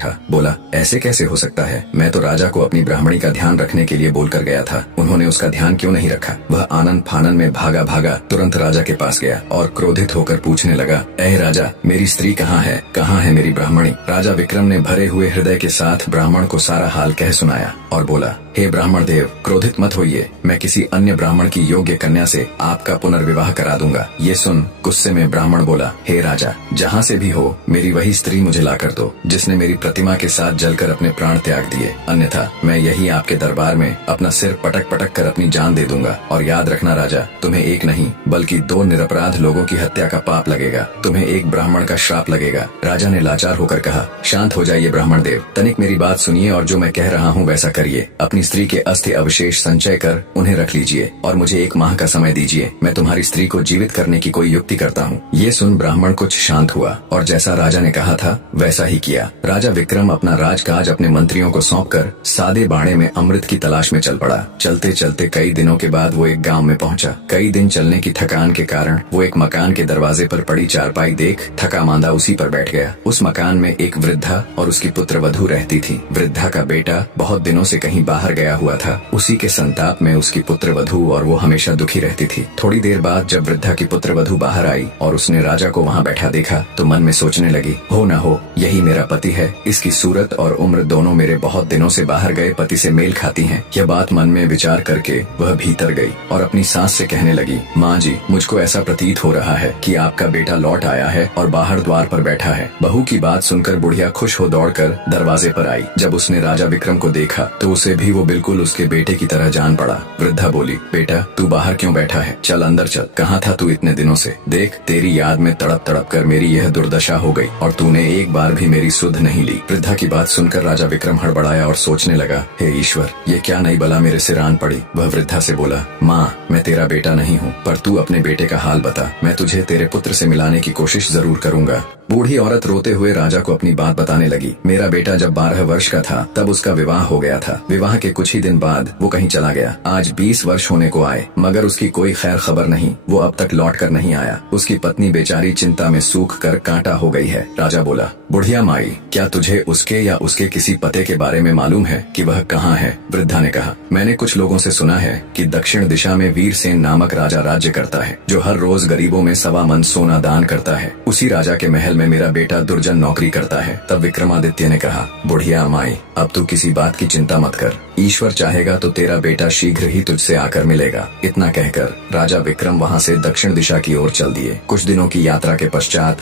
था। बोला, ऐसे कैसे हो सकता है? मैं तो राजा को अपनी ब्राह्मणी का ध्यान रखने के लिए बोलकर गया था। उन्होंने उसका ध्यान क्यों नहीं रखा? वह आनंद फानन में भागा भागा तुरंत राजा के पास गया और क्रोधित होकर पूछने लगा, ऐ राजा, मेरी स्त्री कहाँ है? कहाँ है मेरी ब्राह्मणी? राजा विक्रम ने भरे हुए हृदय के साथ ब्राह्मण को सारा हाल कह सुनाया और बोला, हे ब्राह्मण देव, क्रोधित मत होइए। मैं किसी अन्य ब्राह्मण की योग्य कन्या से आपका पुनर्विवाह करा दूंगा। ये सुन गुस्से में ब्राह्मण बोला, हे राजा, जहाँ से भी हो मेरी वही स्त्री मुझे ला कर दो जिसने मेरी प्रतिमा के साथ जलकर अपने प्राण त्याग दिए, अन्यथा मैं यही आपके दरबार में अपना सिर पटक पटक कर अपनी जान दे दूंगा। और याद रखना राजा, तुम्हें एक नहीं बल्कि 2 निरपराध लोगों की हत्या का पाप लगेगा। तुम्हें एक ब्राह्मण का श्राप लगेगा। राजा ने लाचार होकर कहा, शांत हो जाइए ब्राह्मण देव, तनिक मेरी बात सुनिए और जो मैं कह रहा हूँ वैसा करिए। अपनी स्त्री के अस्थि अवशेष संचय कर उन्हें रख लीजिए और मुझे 1 माह का समय दीजिए। मैं तुम्हारी स्त्री को जीवित करने की कोई युक्ति करता हूँ। ये सुन ब्राह्मण कुछ शांत हुआ और जैसा राजा ने कहा था वैसा ही किया। राजा विक्रम अपना राजकाज अपने मंत्रियों को सौंपकर सादे बाणे में अमृत की तलाश में चल पड़ा। चलते चलते कई दिनों के बाद वो एक गांव में पहुंचा। कई दिन चलने की थकान के कारण वो एक मकान के दरवाजे पर पड़ी चारपाई देख थका मांदा उसी पर बैठ गया। उस मकान में एक वृद्धा और उसकी पुत्रवधू रहती थी। वृद्धा का बेटा बहुत दिनों से कहीं बाहर गया हुआ था। उसी के संताप में उसकी पुत्रवधू और वो हमेशा दुखी रहती थी। थोड़ी देर बाद जब वृद्धा की पुत्रवधू बाहर आई और उसने राजा को वहाँ बैठा देखा तो मन में सोचने लगी, हो न हो यही मेरा पति है। इसकी सूरत और उम्र दोनों मेरे बहुत दिनों से बाहर गए पति से मेल खाती हैं। यह बात मन में विचार करके वह भीतर गई और अपनी सास से कहने लगी, माँ जी, मुझको ऐसा प्रतीत हो रहा है कि आपका बेटा लौट आया है और बाहर द्वार पर बैठा है। बहू की बात सुनकर बुढ़िया खुश हो दौड़कर दरवाजे पर आई। जब उसने राजा विक्रम को देखा तो उसे भी वो बिल्कुल उसके बेटे की तरह जान पड़ा। वृद्धा बोली, बेटा तू बाहर क्यों बैठा है? चल अंदर चल। कहाँ था तू इतने दिनों से? देख तेरी याद में तड़प तड़प कर मेरी यह दुर्दशा हो गई और तूने एक बार भी मेरी सुध नहीं ली। वृद्धा की बात सुनकर राजा विक्रम हड़बड़ाया और सोचने लगा, हे ईश्वर, ये क्या नई बला मेरे सिर आन पड़ी। वह वृद्धा से बोला, माँ, मैं तेरा बेटा नहीं हूँ, पर तू अपने बेटे का हाल बता। मैं तुझे तेरे पुत्र से मिलाने की कोशिश जरूर करूंगा। बूढ़ी औरत रोते हुए राजा को अपनी बात बताने लगी। मेरा बेटा जब 12 वर्ष का था तब उसका विवाह हो गया था। विवाह के कुछ ही दिन बाद वो कहीं चला गया। आज 20 वर्ष होने को आए मगर उसकी कोई खैर खबर नहीं। वो अब तक लौट कर नहीं आया। उसकी पत्नी बेचारी चिंता में सूख कर कांटा हो गई है। राजा बोला, बुढ़िया माई, क्या तुझे उसके या उसके किसी पते के बारे में मालूम है कि वह कहाँ है? वृद्धा ने कहा, मैंने कुछ लोगों से सुना है कि दक्षिण दिशा में वीरसेन नामक राजा राज्य करता है, जो हर रोज गरीबों में 1.25 मन सोना दान करता है। उसी राजा के महल में मेरा बेटा दुर्जन नौकरी करता है। तब विक्रमादित्य ने कहा, बुढ़िया माई, अब तू किसी बात की चिंता मत कर। ईश्वर चाहेगा तो तेरा बेटा शीघ्र ही तुझसे आकर मिलेगा। इतना कहकर राजा विक्रम वहाँ से दक्षिण दिशा की ओर चल दिए। कुछ दिनों की यात्रा के पश्चात